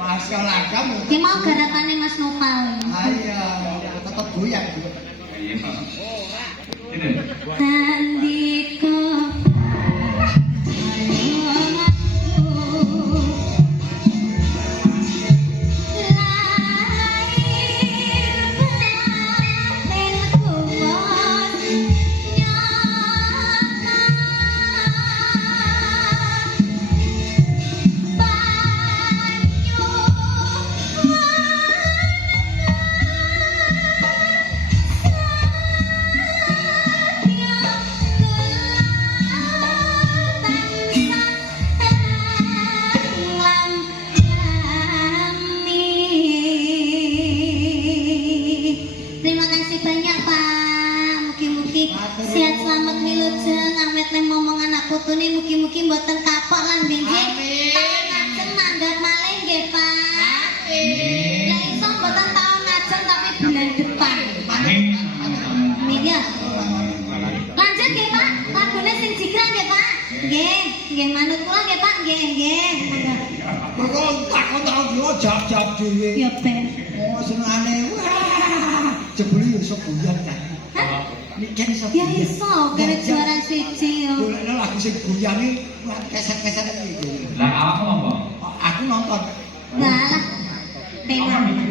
Mas Kalagam. Ki mau garapane Mas Nopal. Iya, tetep goyang. Handika Terima kasih banyak Pak. Mugi-mugi sehat selamat wilujeng awet nang momong anak putune mugi-mugi mboten kapok lan benjing. Tahun ngajeng mandat malih nggih Pak. Lah iso mboten tahun ngajeng tapi bulan depan. Amin ya. Lanjut nggih Pak. Lagune sing jikrah nggih Pak. Nggih, nggih manut kula nggih Pak. Nggih, nggih. Kok takon tau yo jawab dhewe. Ya Ben. Oh senengane. Jebule iso guyon kan. Hah? Mikir iso. Ya iso, gara juara siji yo. Golekno lagu sing goyange keset-keset iki. Lah awakmu ngomong. Aku nonton. Lah, penak.